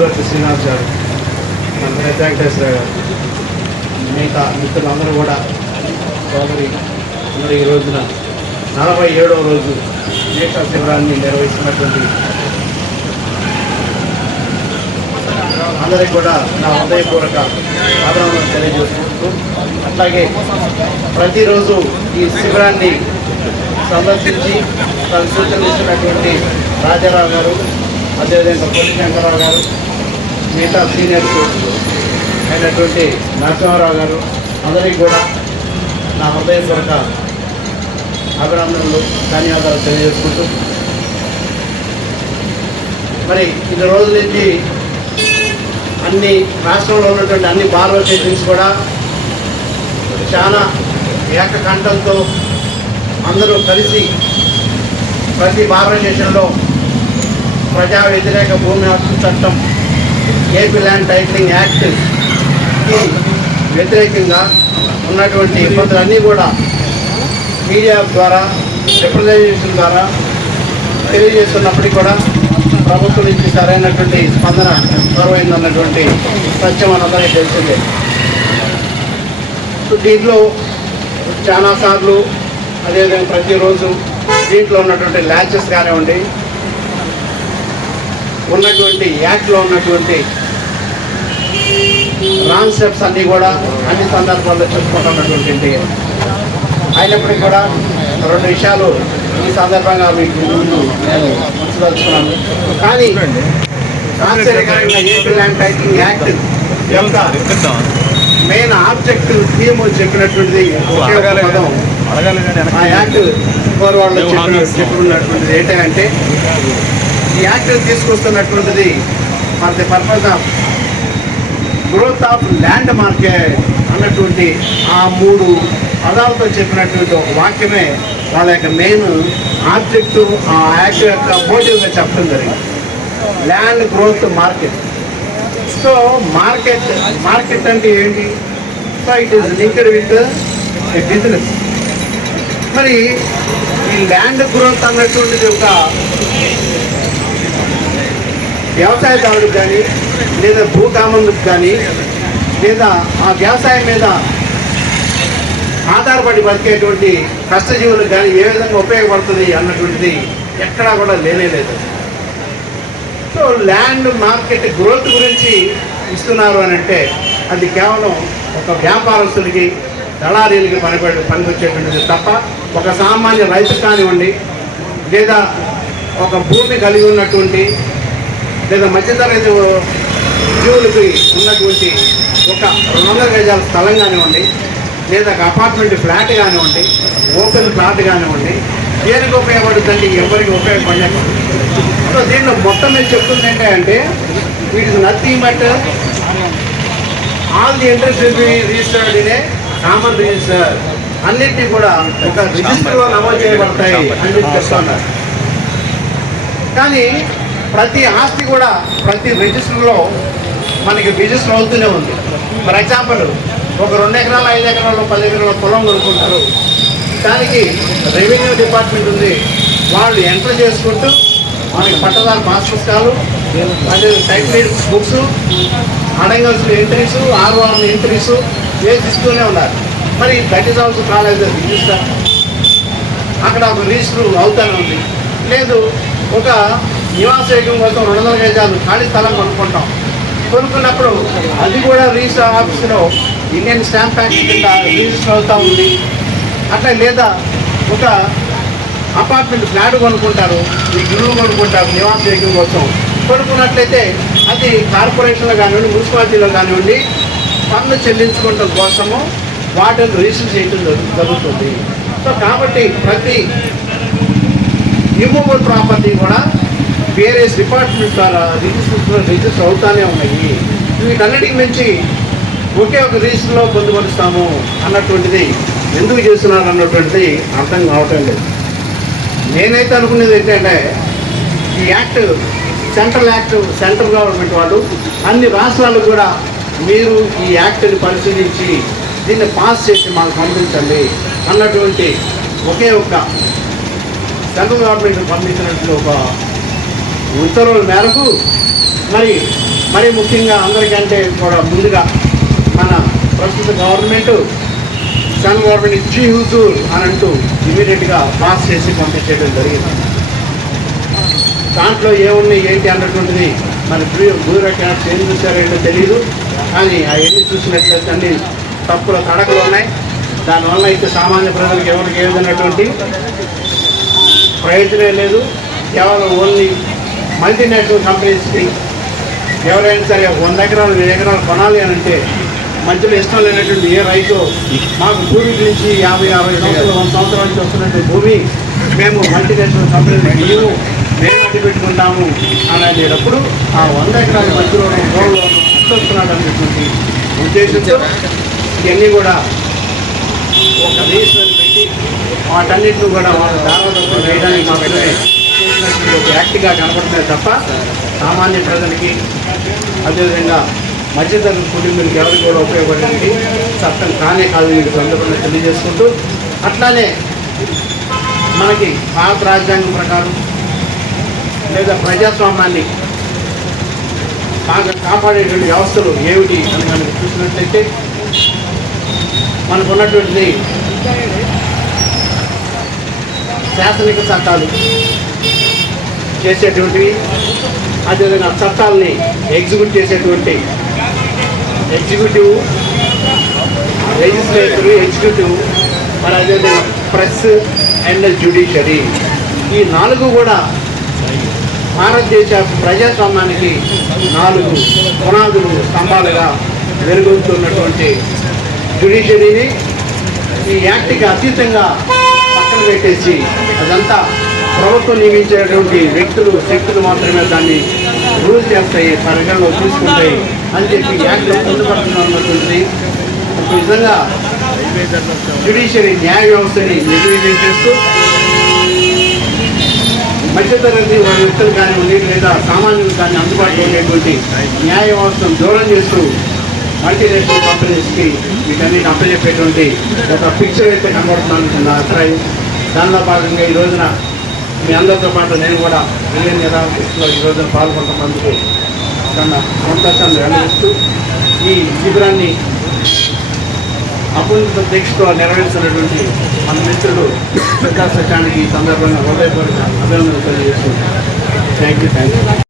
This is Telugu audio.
పుల్లవర్తి శ్రీనివాస్ గారు, మన వెంకటేశ్వర గారు, మిగతా మిత్రులందరూ కూడా సోదరి అందరూ ఈ రోజున 47వ రోజు దీక్షా శిబిరాన్ని నిర్వహిస్తున్నటువంటి అందరికీ కూడా నా హృదయపూర్వక ఆదరణ తెలియజేసుకుంటూ, అట్లాగే ప్రతిరోజు ఈ శిబిరాన్ని సందర్శించి తన సూచనలు ఇస్తున్నటువంటి రాజారావు గారు, అదేవిధంగా పొట్టి శంకరరావు గారు, మిగతా సీనియర్స్ అయినటువంటి నరసింహారావు గారు, అందరికీ కూడా నా హృదయపూర్వక అభినందనలు, ధన్యవాదాలు తెలియజేసుకుంటూ, మరి ఇన్ని రోజుల నుంచి అన్ని రాష్ట్రంలో ఉన్నటువంటి అన్ని బార్ అసోసియేషన్స్ కూడా చాలా ఏకకంఠంతో అందరూ కలిసి ప్రతి బార్ అసోసియేషన్లో ప్రజా వ్యతిరేక భూమి హక్కు చట్టం, ఏపీ ల్యాండ్ టైటిలింగ్ యాక్ట్కి వ్యతిరేకంగా ఉన్నటువంటి ఇబ్బందులన్నీ కూడా మీడియా ద్వారా, రిప్రజెంటేషన్ ద్వారా తెలియజేస్తున్నప్పటికీ కూడా ప్రభుత్వం నుంచి సరైనటువంటి స్పందన కరువైందన్నటువంటి సత్యం అన్నదానికి తెలిసిందే. దీంట్లో చాలాసార్లు అదేవిధంగా ప్రతిరోజు దీంట్లో ఉన్నటువంటి ల్యాచెస్ కానివ్వండి, ఉన్నటువంటి యాక్ట్లో ఉన్నటువంటి రాంగ్ స్టెప్స్ అన్నీ కూడా అన్ని సందర్భాల్లో చెప్పుకుంటున్నటువంటి అయినప్పటికీ కూడా 2 విషయాలు ఈ సందర్భంగా మీకు నేను ఉంచదలుచుకున్నాను. కానీ ఆశ్చర్యకరంగా ఏపీ ల్యాండ్ టైటిలింగ్ యాక్ట్ యొక్క మెయిన్ ఆబ్జెక్టివ్ థీమ్ చెప్పినటువంటిది పదం, ఆ యాక్ట్ వాళ్ళు చెప్పుకున్నటువంటిది ఏంటంటే, ఈ యాక్ట్ తీసుకొస్తున్నటువంటిది for the purpose of growth of land market అన్నటువంటి ఆ 3 పదాలతో చెప్పినటువంటి ఒక వాక్యమే వాళ్ళ యొక్క మెయిన్ ఆబ్జెక్టివ్, ఆ యాక్ట్ యొక్క మోటివ్గా చెప్పడం జరిగింది. Land growth market. So market అంటే ఏంటి? So it is linked with a business. మరి ఈ ల్యాండ్ గ్రోత్ అన్నటువంటిది ఒక వ్యవసాయదారుడికి కానీ, లేదా భూకామందుకు కానీ, లేదా ఆ వ్యవసాయం మీద ఆధారపడి బతికేటువంటి కష్టజీవులకు కానీ ఏ విధంగా ఉపయోగపడుతుంది అన్నటువంటిది ఎక్కడా కూడా లేనేలేదు. సో ల్యాండ్ మార్కెట్ గ్రోత్ గురించి ఇస్తున్నారు అని అంటే అది కేవలం ఒక వ్యాపారస్తులకి, దళారీలకి పనికొచ్చేటువంటిది తప్ప ఒక సామాన్య రైతు కానివ్వండి, లేదా ఒక భూమి కలిగి ఉన్నటువంటి, లేదా మధ్యతరగతి జీవులకి ఉన్నటువంటి ఒక 200 గజాల స్థలం కానివ్వండి, లేదా ఒక అపార్ట్మెంట్ ఫ్లాట్ కానివ్వండి, ఓపెన్ ప్లాట్ కానివ్వండి, దేనికి ఉపయోగపడుతుంది? ఎవరికి ఉపయోగపడలేదు. సో దీంట్లో మొత్తం నేను చెప్తుంది ఏంటంటే, it is nothing but all the entries will be registered in a common register. అన్నింటినీ కూడా ఒక రిజిస్టర్లో నమోదు చేయబడతాయి అని చెప్తున్నారు. కానీ ప్రతి ఆస్తి కూడా ప్రతి రిజిస్టర్లో మనకి రిజిస్టర్ అవుతూనే ఉంది. ఫర్ ఎగ్జాంపుల్, ఒక 2 ఎకరాలు, 5 ఎకరాలు, 10 ఎకరాల పొలం కొనుక్కుంటారు. దానికి రెవెన్యూ డిపార్ట్మెంట్ ఉంది. వాళ్ళు ఎంటర్ చేసుకుంటూ మనకి పట్టదారు పాస్ పుస్తకాలు, అదే టైటిల్ బుక్స్, అడంగల్సిన ఎంట్రీస్, ఆర్ఓఆర్ ఎంట్రీస్ వేసిస్తూనే ఉన్నారు. మరి that is also college register. అక్కడ ఒక రిజిస్టర్ అవుతానే ఉంది. లేదు, ఒక నివాసయోగ్యం కోసం 200 గజాలు ఖాళీ స్థలం కొనుక్కున్నప్పుడు అది కూడా రిజిస్టర్ ఆఫీసులో ఇండియన్ స్టాంప్ యాక్ట్ కింద రిజిస్టర్ అవుతూ ఉంది. అట్లా లేదా ఒక అపార్ట్మెంట్ ఫ్లాట్ కొనుక్కుంటారు, ఈ ఇల్లు కొనుక్కుంటారు నివాసయోగ్యం కోసం. కొనుక్కున్నట్లయితే అది కార్పొరేషన్లో కానివ్వండి, మున్సిపాలిటీలో కానివ్వండి పన్ను చెల్లించుకోవడం కోసము వాటిని రిజిస్టర్ చేయడం జరుగుతుంది. సో కాబట్టి ప్రతి ఇమ్మూవబుల్ ప్రాపర్టీ కూడా వేరే డిపార్ట్మెంట్ ద్వారా రిజిస్టర్ అవుతానే ఉన్నాయి. వీటన్నిటికి మించి ఒకే ఒక రిజిస్టర్లో పొందుపరుస్తాము అన్నటువంటిది ఎందుకు చేస్తున్నారు అన్నటువంటిది అర్థం కావటం లేదు. నేనైతే అనుకునేది ఏంటంటే, ఈ యాక్ట్ సెంట్రల్ గవర్నమెంట్ వాళ్ళు అన్ని రాష్ట్రాలు కూడా మీరు ఈ యాక్ట్ని పరిశీలించి దీన్ని పాస్ చేసి మాకు పంపించండి అన్నటువంటి ఒకే ఒక్క సెంట్రల్ గవర్నమెంట్ పంపించినట్లు ఒక ఉత్తర్వుల మేరకు మరి మరి ముఖ్యంగా అందరికంటే కూడా ముందుగా మన ప్రస్తుత గవర్నమెంట్ సెంట్రల్ గవర్నమెంట్ ఇచ్చి హుజూర్ అని అంటూ ఇమీడియట్గా పాస్ చేసి పంపించేయడం జరిగింది. దాంట్లో ఏమున్నాయి ఏంటి అన్నటువంటిది మరి బ్యూరోక్రాట్స్ ఏం చూసారేంటో తెలియదు. కానీ అవన్నీ చూసినట్లయితే అన్ని తప్పుల తడకలు ఉన్నాయి. దానివల్ల అయితే సామాన్య ప్రజలకు ఎవరికి ఏదన్నటువంటి ప్రయోజనం లేదు. కేవలం ఓన్లీ మల్టీనేషనల్ కంపెనీస్కి ఎవరైనా సరే 100 ఎకరాలు 1000 ఎకరాలు కొనాలి అని అంటే మధ్యలో ఇష్టం లేనటువంటి ఏ రైతు మాకు భూమి గురించి 50-60 సంవత్సరాలు 100 సంవత్సరాల నుంచి వస్తున్నటువంటి భూమి మేము మల్టీనేషనల్ కంపెనీలు మేము అడ్డు పెట్టుకుంటాము అని అనేటప్పుడు ఆ 100 ఎకరాల మధ్యలో గోడలో అడ్డొస్తున్నాడు అనేటువంటి ఉద్దేశంతో ఇవన్నీ కూడా ఒక రిజిస్టర్ పెట్టి వాటన్నిటిని కూడా వాళ్ళ దారాదత్వం వేయడానికి మాత్రమే చేసినటువంటి ఒక యాక్ట్గా కనబడుతుంది తప్ప సామాన్య ప్రజలకి అదేవిధంగా మధ్యతరగతి కుటుంబానికి ఎవరికి కూడా ఉపయోగపడేది చట్టం కానే కాదు. మీకు సందర్భంగా తెలియజేసుకుంటూ అట్లానే మనకి భారత రాజ్యాంగం ప్రకారం లేదా ప్రజాస్వామ్యాన్ని బాగా కాపాడేటువంటి వ్యవస్థలు ఏమిటి అని కనుక చూసినట్లయితే మనకు ఉన్నటువంటిది శాసనిక చట్టాలు చేసేటువంటివి, అదేవిధంగా చట్టాలని ఎగ్జిక్యూట్ చేసేటువంటి ఎగ్జిక్యూటివ్, లెజిస్లేటివ్, ఎగ్జిక్యూటివ్, మరి అదేవిధంగా ప్రెస్ అండ్ జ్యుడిషియరీ ఈ 4 కూడా భారతదేశ ప్రజాస్వామ్యానికి 4 పునాదులు స్తంభాలుగా వెలుగొందుతున్నటువంటి జ్యుడిషియరీని ఈ యాక్ట్కి అతీతంగా పక్కన పెట్టేసి అదంతా ప్రభుత్వం నియమించేటువంటి వ్యక్తులు శక్తులు మాత్రమే దాన్ని రూల్ చేస్తాయి, పరిగణలో తీసుకుంటాయి అని చెప్పి యాక్ట్లో పొందుపడుతున్నటువంటిది. నిజంగా జ్యుడిషియరీ న్యాయ వ్యవస్థని నిర్వీర్యం చేస్తూ మధ్యతరగతి వ్యక్తులు కానివ్వండి లేదా సామాన్యులు కానీ అందుబాటులో ఉండేటువంటి న్యాయ వ్యవస్థను దూరం చేస్తూ మల్టీనేషనల్ కంపెనీస్కి వీటన్నిటి అప్పచెప్పేటువంటి ఒక పిక్చర్ అయితే కనబడుతున్నాను నా అభిప్రాయం. దానిలో భాగంగా ఈ రోజున మీ అందరితో పాటు నేను కూడా మిలియన్ నిరాకరిస్తూ ఈ రోజున పాల్గొంటున్నందుకు కన్నా సంతోషాన్ని వెల్లడిస్తూ ఈ శిబిరాన్ని అపున్నత దీక్షతో నెరవేర్చినటువంటి మన మిత్రుడు సిద్ధార్థ సత్యానికి ఈ సందర్భంగా హృదయపూర్వక అభినందనలు తెలియజేస్తున్నాను. Thank you.